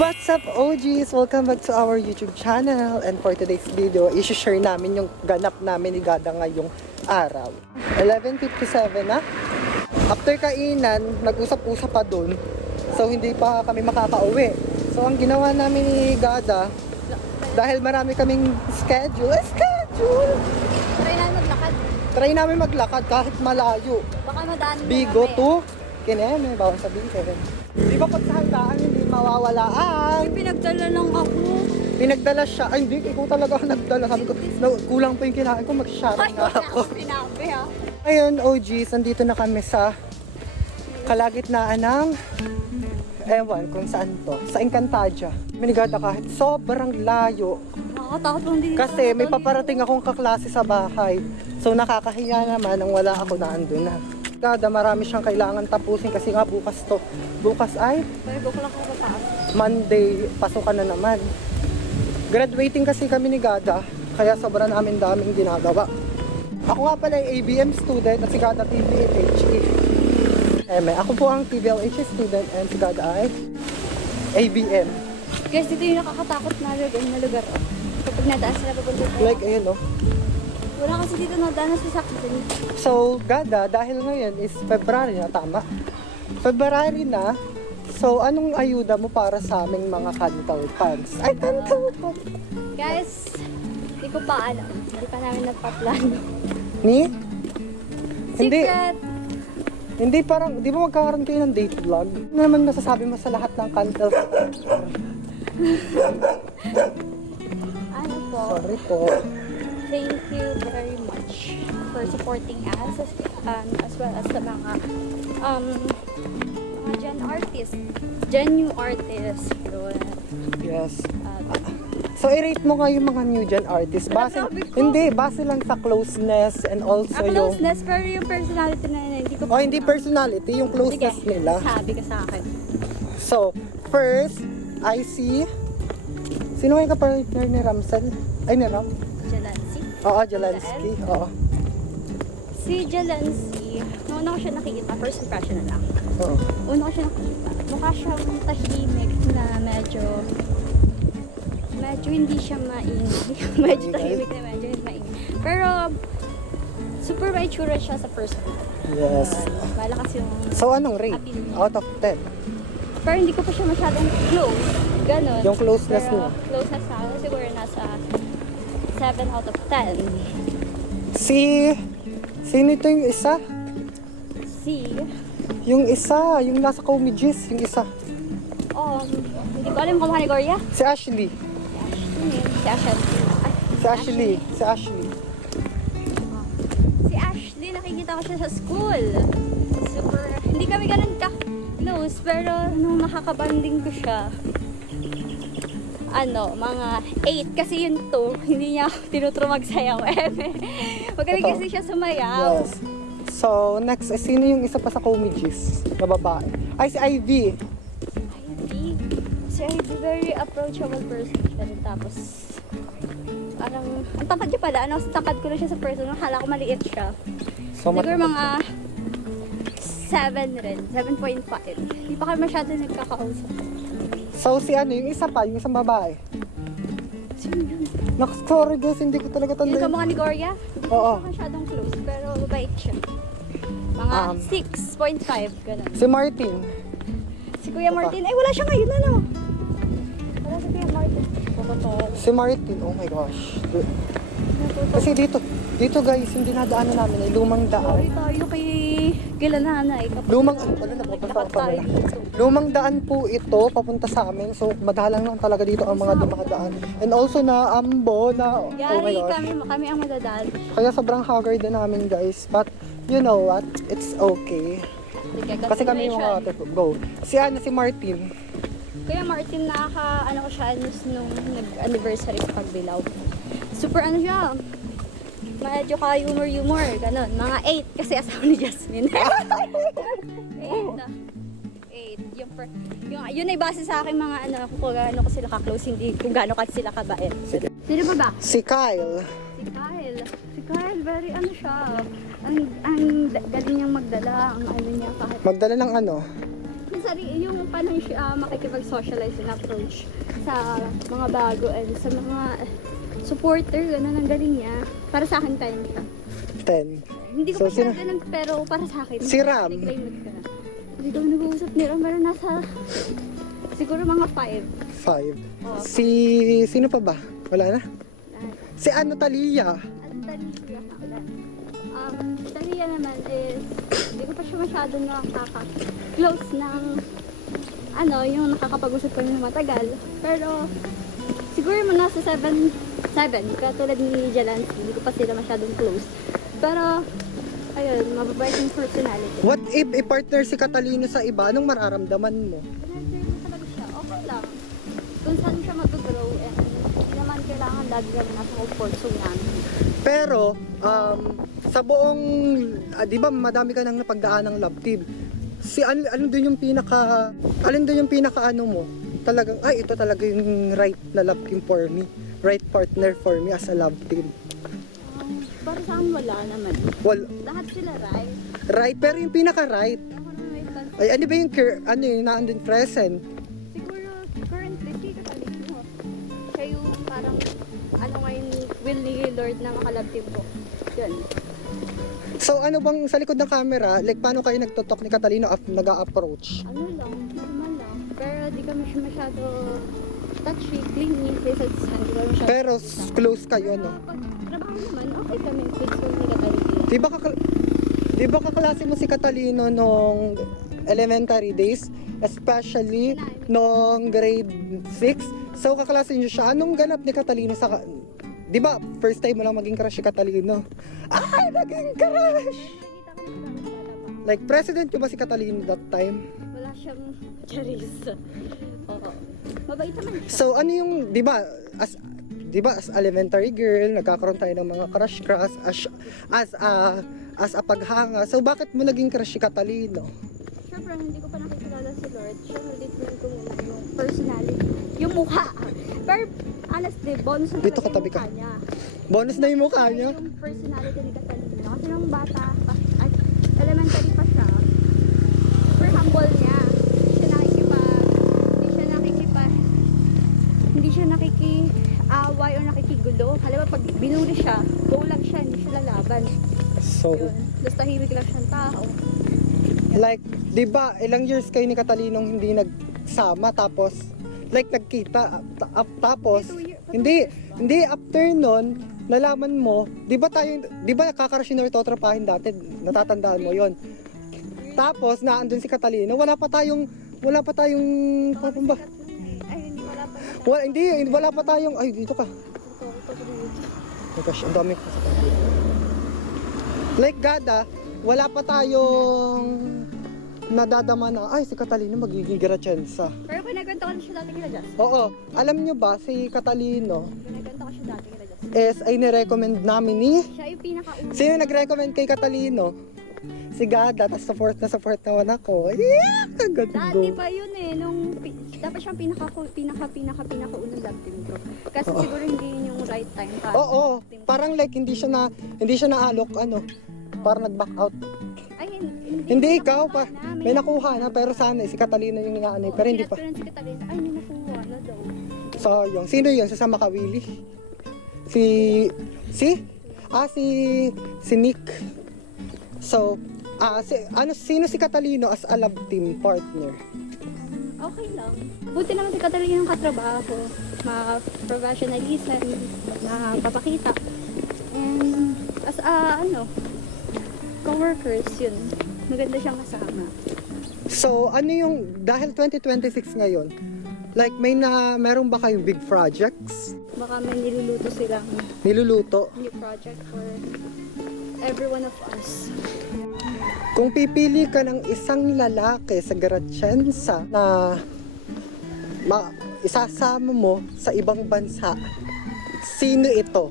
What's up, OGs? Welcome back to our YouTube channel. And for today's video, i-share namin yung ganap namin ni Gada ngayong araw. 11:57 na. After kainan, nag-usap-usap pa dun. So, hindi pa kami makakauwi. So, ang ginawa namin ni Gada, dahil marami kaming schedule. Try namin maglakad kahit malayo. Baka madaan Bigo to Kineme, bawal sabihin Kevin. Di ba pag sa handaan, hindi mawawala ang... Pinagdala lang ako. Pinagdala siya. Ay, hindi. Ikaw talaga ang nagdala. Sabi ko, kulang pa yung kinain ko. Mag-shopping na ako. Sinabi ha. Ayun, OGs, nandito na kami sa kalagitnaan ng... Ewan kung saan to. Sa Encantadia. Minigada kahit sobrang layo. Nakakatakot lang din. Kasi may paparating akong kaklase sa bahay. So nakakahiya naman nang wala ako na andun na. Gada, marami siyang kailangan tapusin kasi nga bukas to. Bukas ay Pwede ko lang ako mataas. Monday, pasukan na naman. Graduating kasi kami ni Gada, kaya sobrang namin daming ginagawa. Ako nga pala yung ABM student at si Gada TVLHE. Ako po ang TVLHE student and si Gada ay ABM. Guys, dito yung nakakatakot na lugar. Kapag nadaan sila papunta tayo. Like, ayun no. Wala kasi dito nadaan na sasakyan. So, Gada, dahil ngayon is February na, tama? February na, so anong ayuda mo para sa aming mga Kantaw fans? Ay, Kantaw fans! Guys, hindi ko pa alam. Hindi pa namin nagpa-plano. Ni? Hindi. Secret! Hindi parang, di ba magkakaroon kayo ng date vlog? Ano naman masasabi mo sa lahat ng Kantaw? Ano po? Sorry po. Thank you very much for supporting us as well as the mga Gen artists. Gen new artists. Yes. So, i-rate mo nga yung mga new gen artists. Base, Sabi ko. hindi, base lang sa closeness and also yung... Closeness, pero yung personality na yun, hindi ko Oh, hindi personality, yung closeness Sige, nila. sabi ka sa akin. So, first, I see... Sino yung kapartner ni Ramsel? Ay, ni Ram? Jalansky. Oo, Jalansky. Oo. Si Jalansky, noon ako siya nakikita, first impression na lang. Oo. Una ko siya nakikita, mukha siyang tahimik na medyo hindi siya maingay. Medyo tahimik na medyo hindi maingay. Pero, super may itsura siya sa person. Yes. Malakas yung... So, anong rate? appeal niya. Out of 10? Pero hindi ko pa siya masyadong close. Ganon. Yung closeness Pero, mo? closeness na ako. Siguro nasa 7 out of 10. Sino ito yung isa? Si... Yung isa, yung nasa comedies, yung isa. Hindi ko alam kung mukha ni Gloria. Si Ashley. Si Ashley. Si Ashley. Si Ashley. Si Ashley, nakikita ko siya sa school. Super, hindi kami ganun ka-close, pero nung makakabanding ko siya, mga 8 kasi yun to, hindi niya ako tinuturo magsayaw. Magaling kasi siya sumayaw. Yes. So, next, sino yung isa pa sa comedies na babae? Ay, si Ivy. Si Ivy, very approachable person siya rin. Tapos, parang, ang tamad niya pala. Tamad ko lang siya sa person. Akala ko maliit siya. So, Siguro mga 7 rin. 7.5. Hindi pa kami masyado nagkakausap. So, yung isa pa, yung isang babae. Sino yun? Sorry guys, hindi ko talaga Yung tanda. kamukha ni Gloria? Hindi ko Oo. siya masyadong close, pero mabait siya. Mga 6.5, ganun. Si Martin. Si Kuya Martin, ay wala siya ngayon, ano? Wala si Kuya Martin. Si Martin, oh my gosh. Kasi dito guys, yung dinadaanan namin ay lumang daan. Sorry tayo kay Gilananay. Lumang daan po ito, papunta sa amin. So, madalang lang talaga dito ang mga dumadaan. And also na ambo na, oh my Yari, gosh. kami ang madadal. Kaya sobrang haggard na namin guys. But, you know what? It's okay. Kasi kami yung mga go. Si Martin. Kuya Martin, ko siya nung nag-anniversary sa Pagbilao. Super siya. Medyo ka-humor, ganun. Mga 8 kasi asawa ni Jasmine. 8. Yun ay base sa akin mga kung gaano ko sila ka-close, hindi kung gaano ka sila kabait. Sino ba? Si Kyle. Si Kyle, very siya. Ang galing niyang magdala, ang niya kahit Magdala ng ano? yung paano siya makikipag-socialize and approach sa mga bago and sa mga supporter, gano'n ang galing niya. Para sa akin, 10 siya. 10. Hindi ko So, pa siya ganun, pero para sa akin. Si Ram? Nag-claim ko na. Hindi kami nag-uusap ni Ram, pero nasa siguro mga 5. 5. Oo. Sino pa ba? Wala na? Si ano, Talia. Ang Talia Talia naman is, hindi ko pa siya masyadong nakaka-close ng yung nakakapag-usap kami ng matagal. Pero, siguro mo nasa 7, katulad ni Jalansky, hindi ko pa sila masyadong close. Pero, ayun, mababait yung personality. What if i-partner si Catalino sa iba? Anong mararamdaman mo? Pinag-share mo talaga siya, okay lang. Kung saan siya mag-grow and hindi naman kailangan lagi kami nasa comfort zone namin. Pero, sa buong, di ba madami ka nang napagdaan ng love team. Alin doon yung pinaka ano mo? Talagang, ito talaga yung right na love team for me. Right partner for me as a love team. Para sa akin wala naman. Lahat sila right. Right, pero yung pinaka right. Ako naman may plan. Ay, ano ba yung naandun present? Siguro currently, si Catalino. Siya yung parang ngayon will ni Lord na makalabtib ko. Yun. So ano bang sa likod ng camera, like paano kayo nagtutok ni Catalino nag-a-approach? Normal lang. Pero di kami siya masyado touchy, clingy, kasi hindi kami masyado. Pero close kayo, no? Pag trabaho naman, okay kami peaceful ni Catalino. Di ba kaklase mo si Catalino nung elementary days? Especially nung grade 6? So kaklase niyo siya. Anong ganap ni Catalino sa... Di ba, first time mo lang maging crush si Catalino? Ay, naging crush! Nakikita ko na siya bata pa. Like, president ko ba si Catalino that time? Wala siyang charis. Oo. Mabait naman siya. So, ano yung, di ba, as elementary girl, nagkakaroon tayo ng mga crush as a paghanga. So, bakit mo naging crush si Catalino? Siyempre, hindi ko pa nakikilala si Lord. Siyempre, ditman ko muna yung personality. Yung mukha. Pero, honestly, bonus na Dito talaga katabi yung ka. mukha niya. Bonus na yung mukha niya. Yung personality ni Catalino. Kasi nung bata, at elementary pa siya, super humble niya. Hindi siya nakikiaway o nakikigulo. Halimbawa, pag binuli siya, go lang siya, hindi siya lalaban. So, Yun. Tapos tahimik lang siyang tao. like, di ba, ilang years kayo ni Catalinong hindi nagsama, tapos, like, nagkita, tapos, hindi, after nun, nalaman mo, di ba kakarasin na itotrapahin dati, natatandaan mo yon. Tapos, naandun si Catalino, wala pa tayong, paano ba? Ay, hindi wala pa. Wala pa tayong, ay, dito ka. Oh gosh, ang dami ko sa computer. Like, Gada, wala pa tayong nadadama na, ay, si Catalino magiging Gratiensa. Pero pinagkwento ko na siya dati kila Justin. Oo, alam nyo ba, si Catalino Pinagkwento ko siya dati kila Justin. is ay nirecommend namin ni... Siya yung pinaka-una. Sino nag-recommend kay Catalino? Si Gada, tapos support naman ako. Yeah! Good to Dati go. pa yun dapat siyang pinaka-unang love team ko. Kasi siguro hindi yun yung right time para. Oo, parang like hindi siya naalok, parang nag-back out. Ay, Hindi ikaw pa. na, May nakuha na, pero sana si Catalino yung inaanay, pero hindi pa. Si Catalina, ay, may nakuha na daw. Sayang. Sino yun? Sasama ka, Willie? Si Nick. So, sino si Catalino as a love team partner? Okay lang. Buti naman si Catalina yung katrabaho. Ma-professionalism, mapapakita. And as co-workers, yun. Maganda siyang kasama. So, dahil 2026 ngayon, like meron ba kayong big projects? Baka may niluluto silang Niluluto? new project for every one of us. Kung pipili ka ng isang lalaki sa Gratiensa na isasama mo sa ibang bansa, sino ito?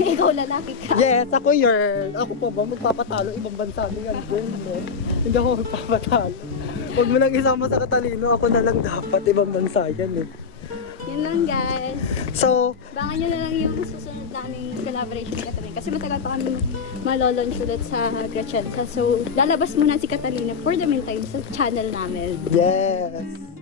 Ikaw lalaki ka. Yes, ako pa ba magpapatalo ibang bansa din yan, girl, no? Hindi ako magpapatalo. Huwag mo nang isama sa Catalino, ako na lang dapat ibang bansa yan, eh. Yun lang guys. So, Bangan nyo na lang yung susunod naming collaboration ni Catalina. Kasi matagal pa kami malolaunch ulit sa Gretchen. So, lalabas muna si Catalina for the meantime sa channel namin. yes.